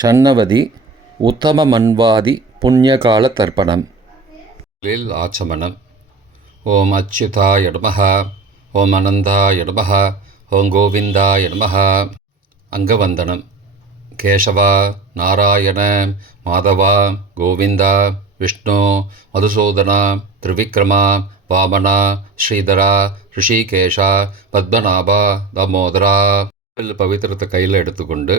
ஷண்ணவதி உத்தம உத்தமமன்வாதி புண்ணியகால தர்ப்பணம். லில் ஆச்சமனம் ஓம் அச்சுதா நமः ஓம் அனந்தா நமः ஓம் கோவிந்தா நமः அங்கவந்தனம். கேசவா நாராயண மாதவா கோவிந்தா விஷ்ணு மதுசூதனா திரிவிக்ரமா வாமனா ஸ்ரீதரா ரிஷிகேஷா பத்மநாபா தாமோதரா. பவித்திரத்தை கையில் எடுத்துக்கொண்டு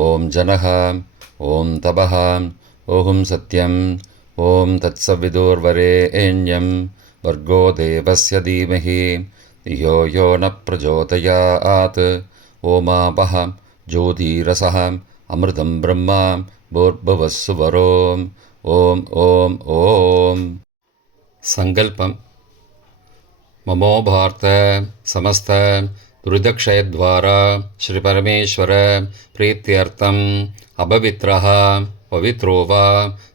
ॐ जनः ॐ तपः ॐ सत्यम् ॐ तत्सविदुर्वरे वर्गो देवस्य धीमहि यो यो न प्रचोदयात्। ओमापः ज्योतिरसः ज्योतिरसहा अमृतं ब्रह्मां भूर्भुवस्सुवरोम् ॐ ॐ। सङ्कल्पम्। ममो भार्ता समस्त दुरिदक्षयद्वारा श्रीपरमेश्वर प्रीत्यर्थम् अपवित्रः पवित्रो वा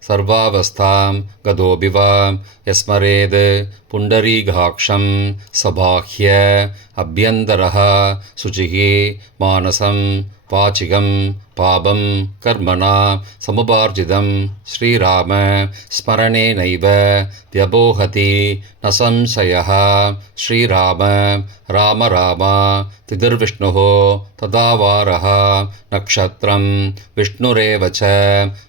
सर्वावस्थां गतोऽपि वा यस्मरेद् पुण्डरीकाक्षं सबाह्य अभ्यन्तरः शुचिः मानसं वाचिकं पापं कर्मणा समुपार्जितं श्रीराम स्मरणेनैव व्यपोहति न संशयः श्रीराम राम राम तिथिर्विष्णुः तदावारः नक्षत्रं विष्णुरेव च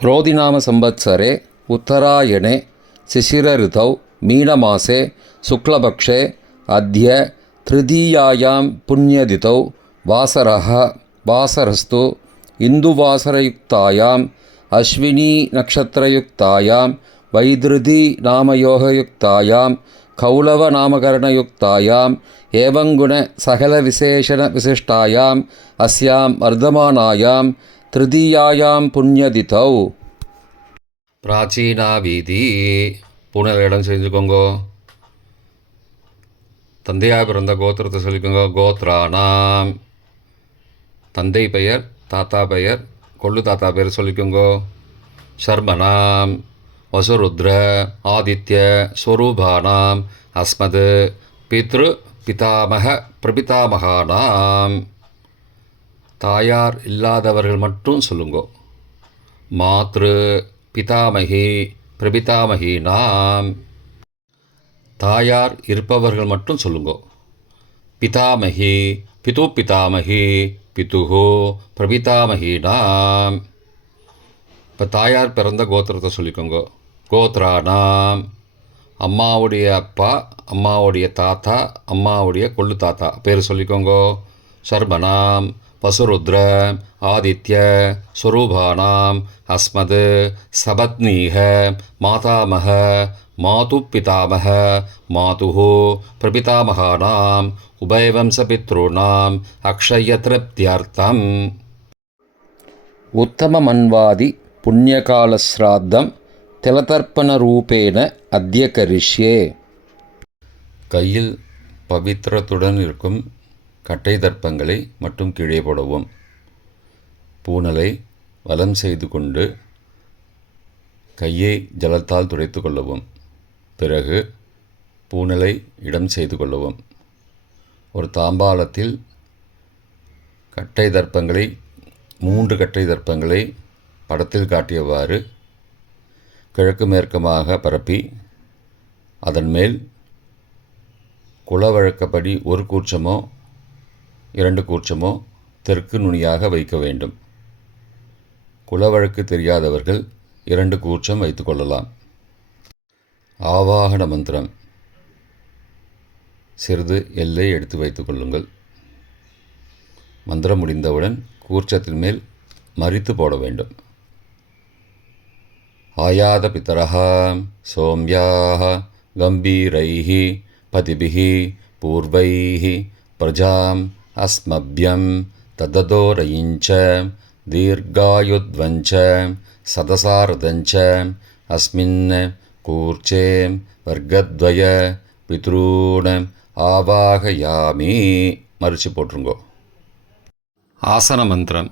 क्रोधिनाम संवत्सरे उत्तरायणे शिशिरऋतौ मीनमासे शुक्लपक्षे अद्य तृतीयायां पुण्यतिथौ वासरः वासरस्तु इन्दुवासरयुक्तायाम् अश्विनीनक्षत्रयुक्तायां वैदृतिनामयोगयुक्तायां कौलवनामकरणयुक्तायाम् एवङ्गुणसकलविशेषणविशिष्टायाम् अस्यां वर्धमानायां திருதியாயாம் புண்ணியதிதௌ. பிராச்சீனா வீதி. பூனேல இடம் செஞ்சுக்கோங்க. தந்தையாக பிறந்த கோத்திரத்தை சொல்லிக்கோங்க. கோத்ரானாம். தந்தை பெயர் தாத்தா பெயர் கொள்ளு தாத்தா பெயர் சொல்லிக்கோங்க. சர்மனாம். வசுருத்ர ஆதித்ய ஸ்வரூபானாம் அஸ்மது பித்ரு பிதாமக பிரபிதாமகானாம். தாயார் இல்லாதவர்கள் மட்டும் சொல்லுங்கோ. மாத்ரு பிதாமகி பிரபிதாமகி நாம். தாயார் இருப்பவர்கள் மட்டும் சொல்லுங்கோ. பிதாமகி பிது பிதாமகி பிதுஹோ பிரபிதாமகீனாம் இப்போ தாயார் பிறந்த கோத்திரத்தை சொல்லிக்கோங்க. கோத்ரானாம் அம்மாவுடைய அப்பா அம்மாவுடைய தாத்தா அம்மாவுடைய கொள்ளு தாத்தா பேர் சொல்லிக்கோங்க. சர்மனாம் வசுருத்ர ஆதித்ய ஸ்வரூபானாம் அஸ்மது சபத்னீக மாதாமக மாது பிதாமக மாது பிரபிதாமகானாம் உபயவம்சபித்ருணாம் அக்ஷய திருப்தியர்த்தம். உத்தமமன்வாதி புண்ணியகாலஸ்ராத்தம் திலதர்ப்பணரூபேண அத்தியகரிஷ்யே. கையில் பவித்திரத்துடன் இருக்கும் கட்டை தர்ப்பங்களை மட்டும் கீழே போடவும். பூனலை வலம் செய்து கொண்டு கையை ஜலத்தால் துடைத்து கொள்ளவும். பிறகு பூனலை இடம் செய்து கொள்ளவும். ஒரு தாம்பாளத்தில் கட்டை தர்ப்பங்களை மூன்று கட்டை தர்ப்பங்களை படத்தில் காட்டியவாறு கிழக்கு மேற்கமாக பரப்பி அதன் மேல் குலவழக்கப்படி ஒரு கூச்சமோ இரண்டு கூர்ச்சமோ தெற்கு நுனியாக வைக்க வேண்டும். குலவழக்கு தெரியாதவர்கள் இரண்டு கூர்ச்சம் வைத்துக்கொள்ளலாம் ஆவாகன மந்திரம். சிறிது எல்லை எடுத்து வைத்து கொள்ளுங்கள். மந்திரம் முடிந்தவுடன் கூர்ச்சத்தின் மேல் மறித்து போட வேண்டும். ஆயாத பித்தரா சோம்யாக கம்பீரைஹி பதிபிகி பூர்வைஹி பிரஜாம் अस्मभ्यं तददोरयिञ्च दीर्घायुध्वञ्च सदसारदञ्च अस्मिन् कूर्चे वर्गद्वय பித்ரூண ஆவாகயாமி மறிச்சு போட்டுருங்கோ ஆசன மந்திரம்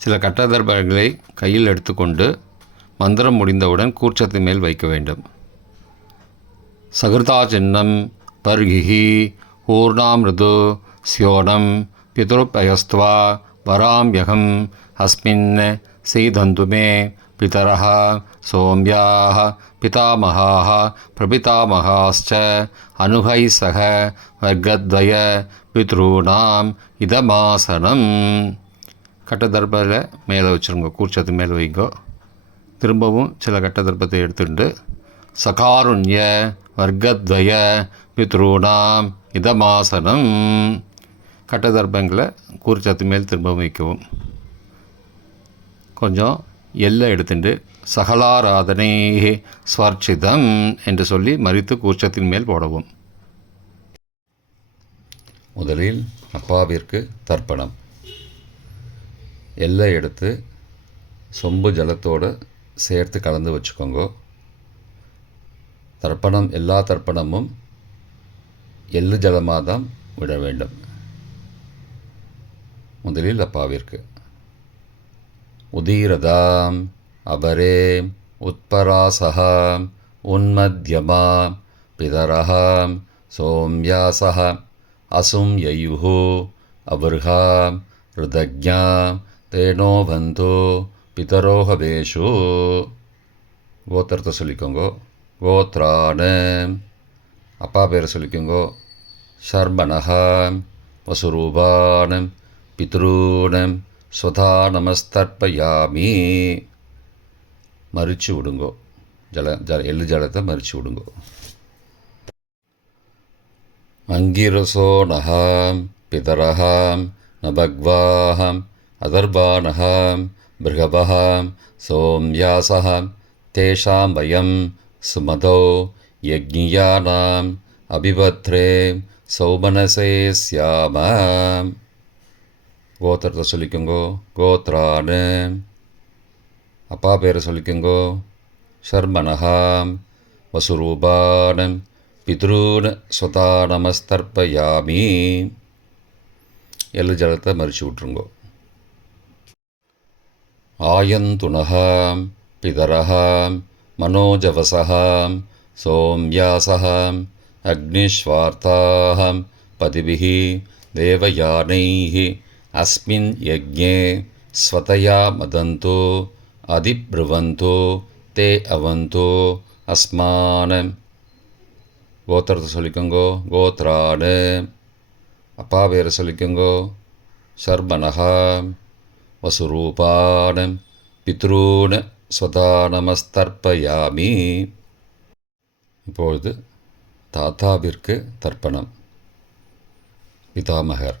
சில கட்டதர்பங்களை கையில் எடுத்துக்கொண்டு மந்திரம் முடிந்தவுடன் கூர்ச்சத்தின் மேல் வைக்க வேண்டும் சகிருதா சின்னம் பர்கிஹி ஊர்ணாமிருது ஸ்யோடம் பிதுருப்பயஸ்துவா வராம்யகம் அஸ்மின் சீதந்து மே பிதர சோமியா பிதாமகா பிரபிதாமகாச்ச அனுகை சக வர்க்கத்வய பித்ரூணாம் இதமாசனம் கட்டதர்பில் மேலே வச்சுருங்க கூர்ச்சத்து மேலே வைங்கோ. திரும்பவும் சில கட்டதர்பத்தை எடுத்துட்டு சகாருண்ய வர்க்கத்வய பித்ரூணாம் இதமாசனம் கட்டதர்பங்களை கூர்ச்சத்து மேல் திரும்ப வைக்கவும். கொஞ்சம் எல்லை எடுத்துட்டு சகலாராதனை ஸ்வர்ச்சிதம் என்று சொல்லி மறித்து கூர்ச்சத்தின் மேல் போடவும். முதலில் அப்பாவிற்கு தர்ப்பணம். எல்லை எடுத்து சொம்பு ஜலத்தோடு சேர்த்து கலந்து வச்சுக்கோங்க. தர்ப்பணம் எல்லா தர்ப்பணமும் எள்ளு ஜலமாக தான் விட வேண்டும். முதலில் அப்பாவிற்கு. உதீரதாம் அபரே உத்பராசः உன்மத்யமா பிதரः சோம்யாசः அசும் யயுः அபர்ஹா ருதஜா தேனோ பந்தோ பிதரோஹவேஷு கோத்திரத்தை சொல்லிக்கோங்கோ. கோத்ரான. அப்பா பேரை சொல்லிக்கோங்கோ. ஷர்மணஹ வசுரூபான. பித்ரூணம் சுதா நமஸ்தர்ப்பயாமி. மறிச்சு விடுங்கோ. ஜல ஜல எள்ளு ஜலத்தை மறிச்சு விடுங்கோ. அங்கிரசோ நகாம் பிதரகாம் நபக்வாஹம் அதர்பானகாம் பிருகபகாம் சோம்யாசகாம் தேஷாம் வயம் சுமதோ யஜ்ஞியானாம் அபிபத்ரே சௌமனசே சியாமாம் கோத்திரத்தை சொல்லிக்கோங்கோ. கோத்ரானு. அப்பா பேரை சொல்லிக்கோங்கோ. ஷர்மனஹாம் வசுரூபானம். பித்ரூன் ஸ்வதா நமஸ்தர்ப்பயாமி எல்லு ஜலத்தை மறிச்சு விட்ருங்கோ ஆயந்துணகாம் பிதரகாம் மனோஜவசகாம் சோம்யாசகாம் அக்னிஸ்வார்த்தாகம் பதிபிः தேவயானைஹி. अस्मिन् यज्ञे स्वतया मदन्तो अधिब्रुवन्तो ते अवन्तो अस्मान् கோத்திரத்தை சொல்லிக்கோங்கோ கோத்ராடு அப்பா பேரை சொல்லிக்கோங்கோ சர்மனஹா வசுரூபான பித்ரூன ஸ்வதா நமஸ்தர்ப்பயாமி இப்பொழுது தாத்தாவிற்கு தர்ப்பணம் பிதாமகர்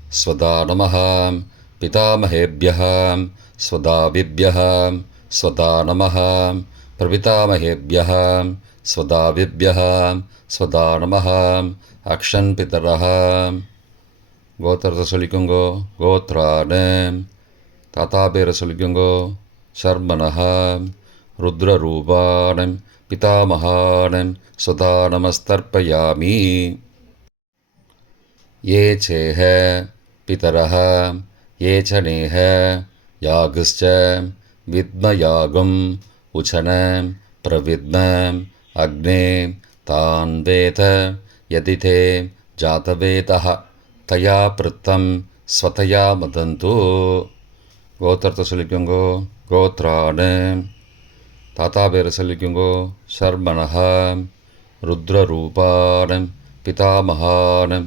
स्वदा नमः पितामहेभ्यः स्वदाविभ्यः स्वदा नमः प्रपितामहेभ्यः स्वदाविभ्यः स्वदा नमः अक्षन् पितरः கோத்திரத்தை சொல்லிக்கோங்கோ கோத்ரான தாத்தா பேரை சொல்லிக்கோங்கோ சர்மனஹா ருத்ரரூபானம் பிதாமகானம் சுதா நமஸ்தர்ப்பயாமி ये चेह पितरः ये च नेह यागश्च विद्मयागम् उचन प्रविद्म अग्ने तान् वेद यदि ते जातवेदः तया पृत्तं स्वतया मदन्तु கோத்திரத்தை சொல்லிக்கோங்கோ கோத்ரான தாத்தா பேரை சொல்லிக்கோங்கோ சர்மனஹா ருத்ரரூபானம் பிதாமகானம்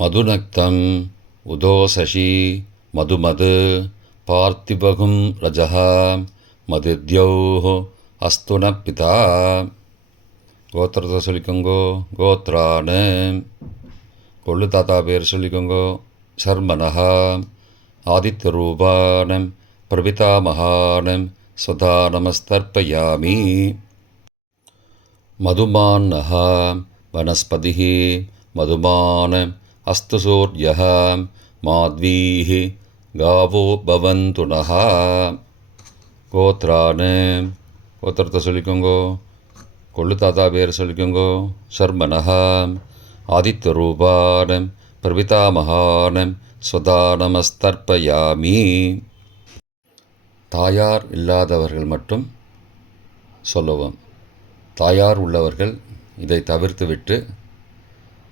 மதுநக்தம் உதோசசி மதுமது பார்த்திபகும் ரஜः மதுத்யோः அஸ்து ந பிதா. கோத்திரத்தை சொல்லிக்கோங்கோ கோத்ரான்னு கொள்ளு தாத்தா பேர் சொல்லிக்கோங்கோ சர்மனஹா. ஆதித்ய ரூபானம் பிரபிதாமகானம் சதா நமஸ்தர்ப்பயாமி மதுமான்னஹா வனஸ்பதி மதுமான अस्तु सूर्यः माध्वीः गावो भवन्तु नः கோத்ரான் கோத்திரத்தை சொல்லிக்கோங்கோ கொள்ளு தாத்தா பேர் சொல்லிக்கோங்கோ சர்மனஹா ஆதித்யரூபானம் பிரபிதாமகானம் ஸ்வதா நமஸ்தர்ப்பயாமி தாயார் இல்லாதவர்கள் மட்டும் சொல்லவும் தாயார் உள்ளவர்கள் இதை தவிர்த்துவிட்டு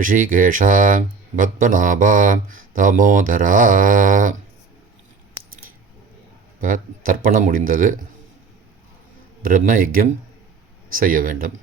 ரிஷிகேஷா பத்மநாபா தாமோதரா இப்போ தர்ப்பணம் முடிந்தது. பிரம்ம யஜ்யம் செய்ய வேண்டும்.